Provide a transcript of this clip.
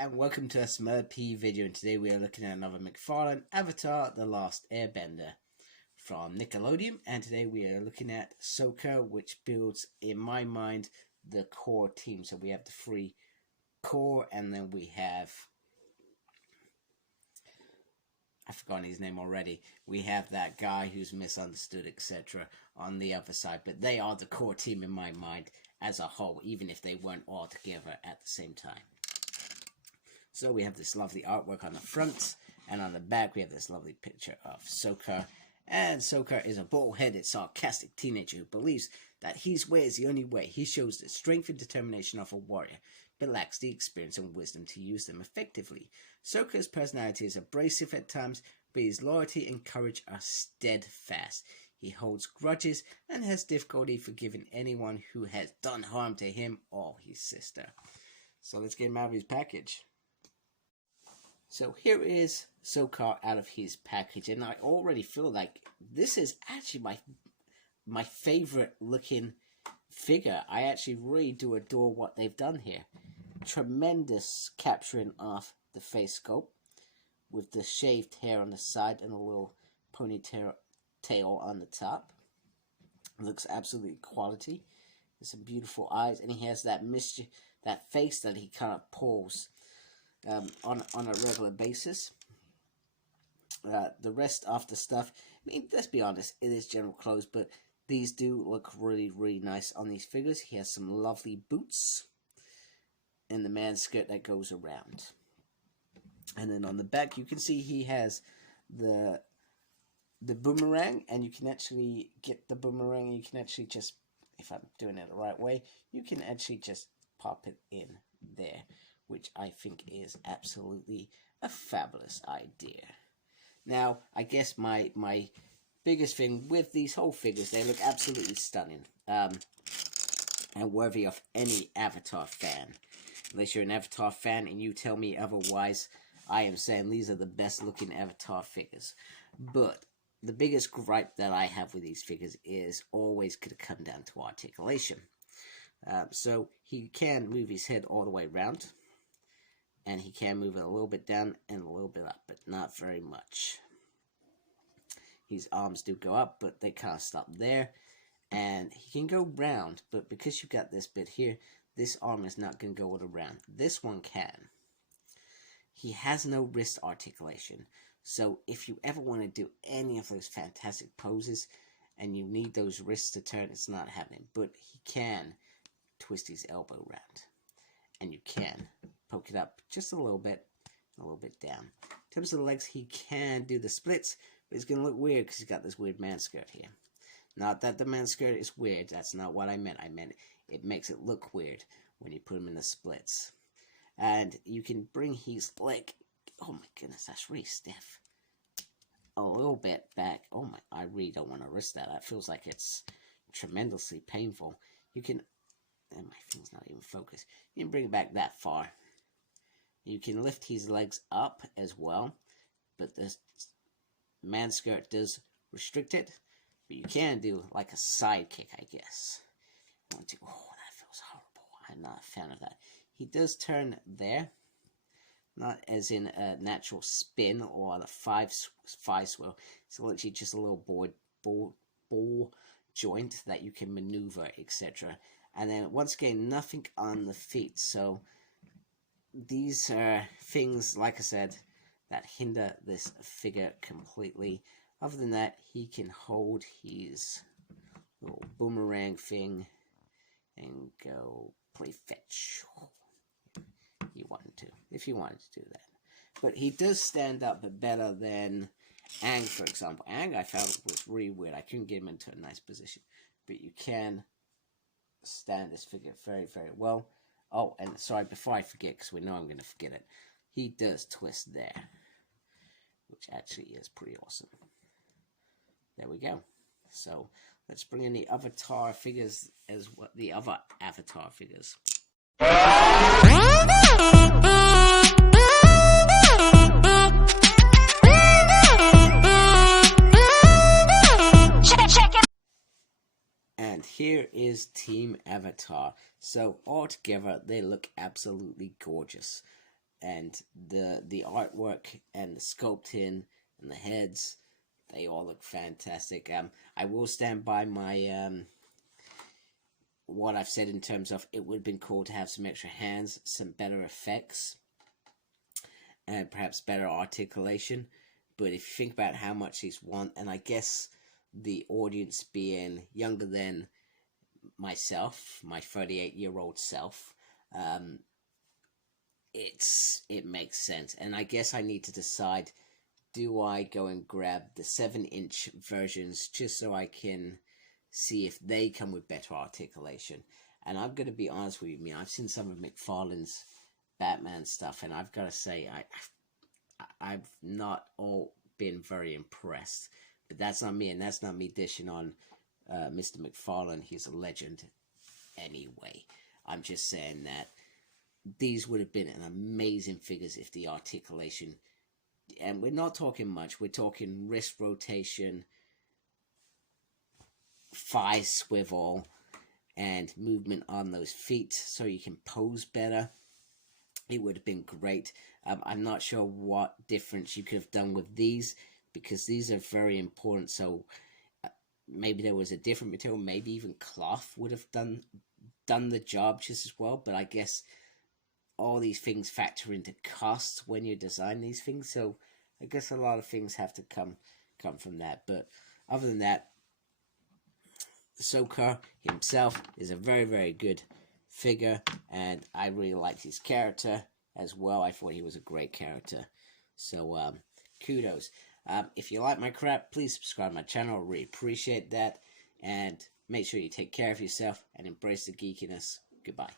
And welcome to a Smurp video, and today we are looking at another McFarlane Avatar, The Last Airbender from Nickelodeon. And today we are looking at Sokka, which builds, in my mind, the core team. So we have the three core, and then we have, I've forgotten his name already. We have that guy who's misunderstood, etc. on the other side. But they are the core team in my mind as a whole, even if they weren't all together at the same time. So we have this lovely artwork on the front, and on the back we have this lovely picture of Sokka. And Sokka is a bull-headed, sarcastic teenager who believes that his way is the only way. He shows the strength and determination of a warrior, but lacks the experience and wisdom to use them effectively. Sokka's personality is abrasive at times, but his loyalty and courage are steadfast. He holds grudges and has difficulty forgiving anyone who has done harm to him or his sister. So let's get him out of his package. So here is Sokka out of his package, and I already feel like this is actually my favorite looking figure. I actually really do adore what they've done here. Tremendous capturing of the face sculpt with the shaved hair on the side and a little ponytail on the top. Looks absolutely quality. There's some beautiful eyes, and he has that face that he kind of pulls on a regular basis. The rest of the stuff, I mean, let's be honest, it is general clothes, but these do look really, really nice on these figures. He has some lovely boots and the man skirt that goes around. And then on the back, you can see he has the boomerang, and you can actually get the boomerang, and you can actually just, if I'm doing it the right way, you can actually just pop it in there, which I think is absolutely a fabulous idea. Now, I guess my biggest thing with these whole figures, they look absolutely stunning, and worthy of any Avatar fan. Unless you're an Avatar fan and you tell me otherwise, I am saying these are the best looking Avatar figures. But the biggest gripe that I have with these figures is always going to come down to articulation. So he can move his head all the way around, and he can move it a little bit down and a little bit up, but not very much. His arms do go up, but they kind of stop there. And he can go round, but because you've got this bit here, this arm is not going to go all around. This one can. He has no wrist articulation. So if you ever want to do any of those fantastic poses and you need those wrists to turn, it's not happening. But he can twist his elbow around. And you can poke it up just a little bit down. In terms of the legs, he can do the splits, but it's going to look weird because he's got this weird man skirt here. Not that the man skirt is weird, that's not what I meant. I meant it makes it look weird when you put him in the splits. And you can bring his leg, oh my goodness, that's really stiff, a little bit back. Oh my, I really don't want to risk that. That feels like it's tremendously painful. You can, and my thing's not even focused. You can bring it back that far. You can lift his legs up as well, but the man skirt does restrict it. But you can do like a side kick, I guess. Oh, that feels horrible. I'm not a fan of that. He does turn there, not as in a natural spin or the five swirl. It's literally just a little ball joint that you can maneuver, etc. And then once again, nothing on the feet. So these are things, like I said, that hinder this figure completely. Other than that, he can hold his little boomerang thing and go play fetch. If you wanted to do that. But he does stand up better than Aang, for example. Aang, I found, was really weird. I couldn't get him into a nice position. But you can stand this figure very, very well. Oh, and sorry, before I forget, because we know I'm going to forget it, he does twist there, which actually is pretty awesome. There we go. So let's bring in the Avatar figures as well, the other Avatar figures. And here is Team Avatar. So all together, they look absolutely gorgeous. and the artwork and the sculpting and the heads, they all look fantastic. I will stand by my what I've said in terms of it would have been cool to have some extra hands, some better effects, and perhaps better articulation. But if you think about how much these want, and I guess the audience being younger than myself, my 38-year-old self, it makes sense. And I guess I need to decide, do I go and grab the 7-inch versions just so I can see if they come with better articulation? And I'm going to be honest with you, I've seen some of McFarlane's Batman stuff, and I've got to say, I've not all been very impressed. But that's not me, and that's not me dishing on Mr. McFarlane. He's a legend anyway. I'm just saying that these would have been an amazing figures if the articulation, and we're not talking much, we're talking wrist rotation, thigh swivel, and movement on those feet so you can pose better. It would have been great. I'm not sure what difference you could have done with these, because these are very important. So maybe there was a different material, maybe even cloth would have done the job just as well. But I guess all these things factor into costs when you design these things. So I guess a lot of things have to come from that. But other than that, Sokka himself is a very, very good figure, and I really liked his character as well. I thought he was a great character. So kudos. If you like my crap, please subscribe to my channel. I really appreciate that. And make sure you take care of yourself and embrace the geekiness. Goodbye.